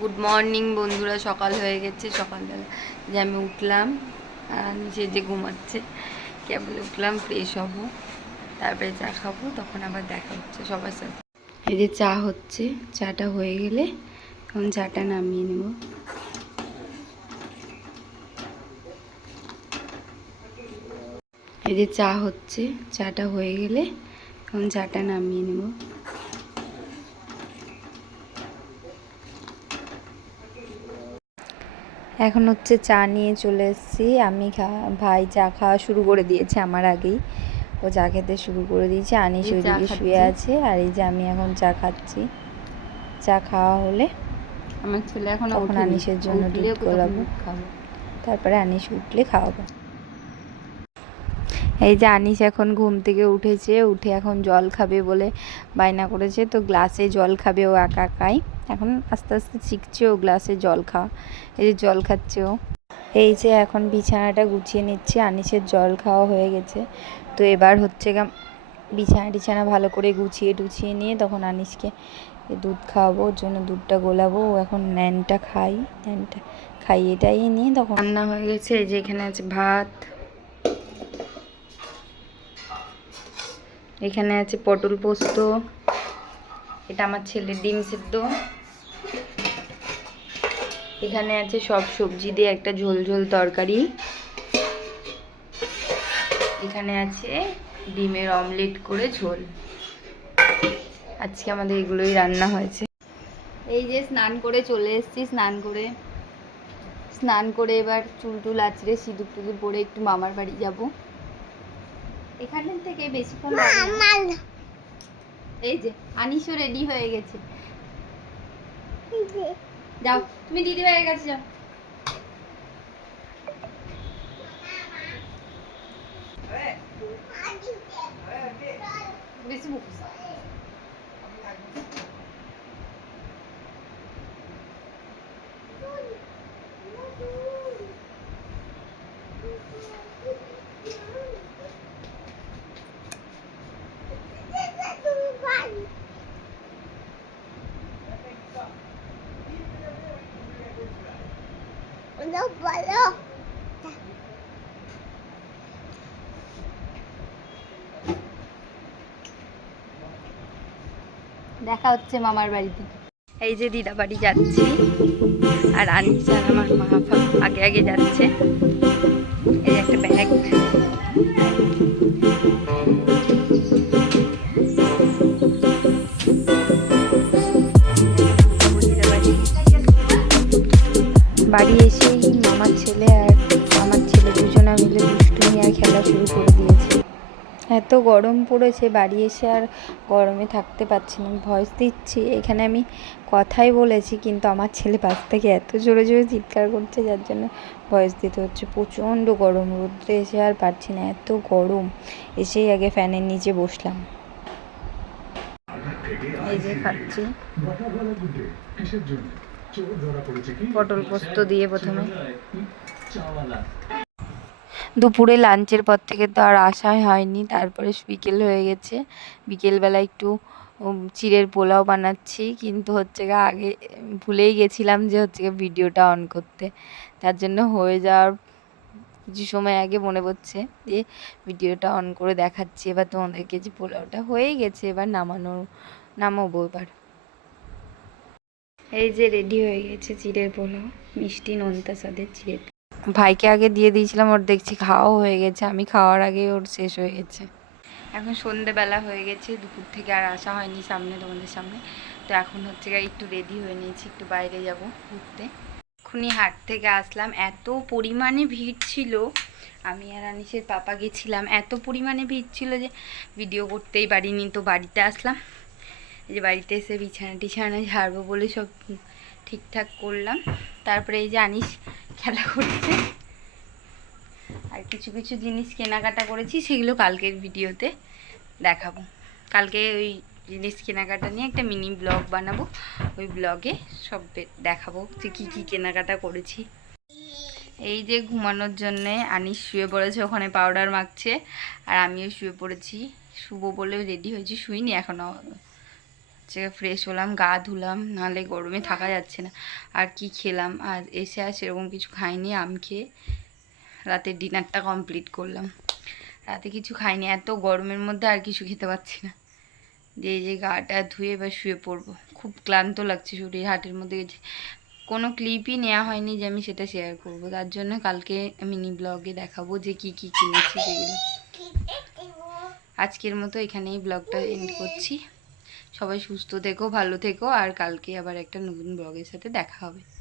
Good morning বন্ধুরা, সকাল হয়ে গেছে। সকালবেলা যে আমি উঠলাম আর নিচে যে ঘুমাচ্ছে, কেবল উঠলাম, ফ্রেশ হব, তারপরে চা খাবো, তখন আবার দেখা হচ্ছে সবার সাথে। এই যে চা হচ্ছে, চাটা হয়ে গেলে তখন চাটা নামিয়ে নেব। এই যে চা হচ্ছে, চাটা হয়ে গেলে তখন চাটা নামিয়ে নেব। এখন হচ্ছে চা নিয়ে চলে এসেছি আমি। ভাই চা খাওয়া শুরু করে দিয়েছে আমার আগেই, ও চা খেতে শুরু করে দিয়েছে। আনিস ওইদিকে শুয়ে আছে, আর এই যে আমি এখন চা খাচ্ছি। চা খাওয়া হলে আমার ছেলে এখন আনিসের জন্য দুধ গোলাবো, তারপরে আনিস উঠলে খাওয়াবো। এই যে আনিস এখন ঘুম থেকে উঠেছে, উঠে এখন জল খাবে বলে বায়না করেছে, তো গ্লাসে জল খাবে ও একা একাই। এখন আস্তে আস্তে শিখছে ও গ্লাসে জল খাওয়া। এই যে জল খাচ্ছে ও। এই যে এখন বিছানাটা গুছিয়ে নিচ্ছি, আনিসের জল খাওয়া হয়ে গেছে, তো এবার হচ্ছে বিছানা ভালো করে গুছিয়ে টুছিয়ে নিয়ে তখন আনিসকে দুধ খাওয়াবো, ওর জন্য দুধটা গোলাবো। ও এখন ন্যানটা খাইয়ে টাইয়ে নিয়ে তখন রান্না হয়ে গেছে। এই যে এখানে আছে ভাত, এখানে আছে পটল পোস্ত, এটা আমার ছেলের ডিম সিদ্ধ, এখানে আছে সব সবজি দিয়ে একটা ঝোল ঝোল তরকারি, এখানে আছে ডিমের অমলেট করে ঝোল। আজকে আমাদের এগুলোই রান্না হয়েছে। এই যে স্নান করে চলে এসেছি, স্নান করে এবার চুল টুল আঁচড়ে সিঁদুর টুদুর পরে একটু মামার বাড়ি যাব। এখান থেকে বেশিক্ষণ এই যে আনিসও রেডি হয়ে গেছে। যাও তুমি দিদি ভাইয়ের কাছে যাও। বেশি মুখ দেখা হচ্ছে মামার বাড়িতে। এই যে দিদা বাড়ি যাচ্ছি, আর আনিস আর আমার মা আগে আগে যাচ্ছে। এই একটা ব্যাগ, বাড়ি এসেই মামার ছেলে আর আমার ছেলে দুজনা মিলে দুষ্টুমি আর খেলা শুরু করে দিয়েছে। এত গরম পড়েছে, বাড়ি এসে আর গরমে থাকতে পারছি না। ভয়েস দিচ্ছি, এখানে আমি কথাই বলেছি, কিন্তু আমার ছেলে পাশ থেকে এত জোরে জোরে চিৎকার করছে, যার জন্য ভয়েস দিতে হচ্ছে। প্রচণ্ড গরম, রোদ্রে এসে আর পারছি না, এত গরম। এসেই আগে ফ্যানের নিচে বসলাম। এই যে খাচ্ছি পটল পোস্ত দিয়ে প্রথমে। দুপুরে লাঞ্চের পর থেকে তো আর আসাই হয়নি, তারপরে বিকেল হয়ে গেছে। বিকেলবেলা একটু চিড়ের পোলাও বানাচ্ছি, কিন্তু হচ্ছে আগে ভুলেই গেছিলাম যে হচ্ছে ভিডিওটা অন করতে, তার জন্য হয়ে যাওয়ার কিছু সময় আগে মনে পড়ছে যে ভিডিওটা অন করে দেখাচ্ছি। এবার তোমাদেরকে যে পোলাওটা হয়ে গেছে, এবার নামাবো এবার। এই যে রেডি হয়ে গেছে চিড়ের পোলাও, মিষ্টি নোনতা স্বাদের চিড়ের। ভাইকে আগে দিয়ে দিয়েছিলাম, ওর দেখছি খাওয়াও হয়ে গেছে, আমি খাওয়ার আগে ওর শেষ হয়ে গেছে। এখন সন্ধেবেলা হয়ে গেছে, দুপুর থেকে আর আসা হয়নি তোমাদের সামনে, তো এখন হচ্ছে একটু রেডি হয়ে নিয়েছি, একটু বাইরে যাব ঘুরতে। এক্ষুনি হাট থেকে আসলাম, এত পরিমাণে ভিড় ছিল। আমি আর আনিসের পাপা গেছিলাম, এত পরিমাণে ভিড় ছিল যে ভিডিও করতেই পারিনি, তো বাড়িতে আসলাম। এই যে বাড়িতে এসে বিছানা ঝাড়বো বলে সব ঠিকঠাক করলাম। তারপরে এই যে আনিস খেলা করছে, আর কিছু কিছু জিনিস কেনাকাটা করেছি, সেগুলো কালকের ভিডিওতে দেখাবো। কালকে ওই জিনিস কেনাকাটা নিয়ে একটা মিনি ব্লগ বানাবো, ওই ব্লগে সব দেখাবো যে কী কী কেনাকাটা করেছি। এই যে ঘুমানোর জন্যে আনিস শুয়ে পড়েছে, ওখানে পাউডার মাখছে, আর আমিও শুয়ে পড়েছি। শুবো বলে রেডি হয়েছি, শুইনি এখনও। ফ্রেশ হলাম, গা ধুলাম, নাহলে গরমে থাকা যাচ্ছে না। আর কি খেলাম, আর এসে আর সেরকম কিছু খাইনি, আম খেয়ে রাতের ডিনারটা কমপ্লিট করলাম। রাতে কিছু খাইনি, এত গরমের মধ্যে আর কিছু খেতে পারছি না। যে গাটা ধুয়ে এবার শুয়ে পড়বো, খুব ক্লান্ত লাগছে শরীর, হাটের মধ্যে গেছে। কোনো ক্লিপই নেওয়া হয়নি যে আমি সেটা শেয়ার করব, তার জন্য কালকে মিনি ব্লগে দেখাবো যে কি কি কিনেছি সেগুলো। আজকের মতো এখানেই ব্লগটা এন্ড করছি। সবাই সুস্থ থেকো, ভালো থেকো, আর কালকে আবার একটা নতুন ব্লগের সাথে দেখা হবে।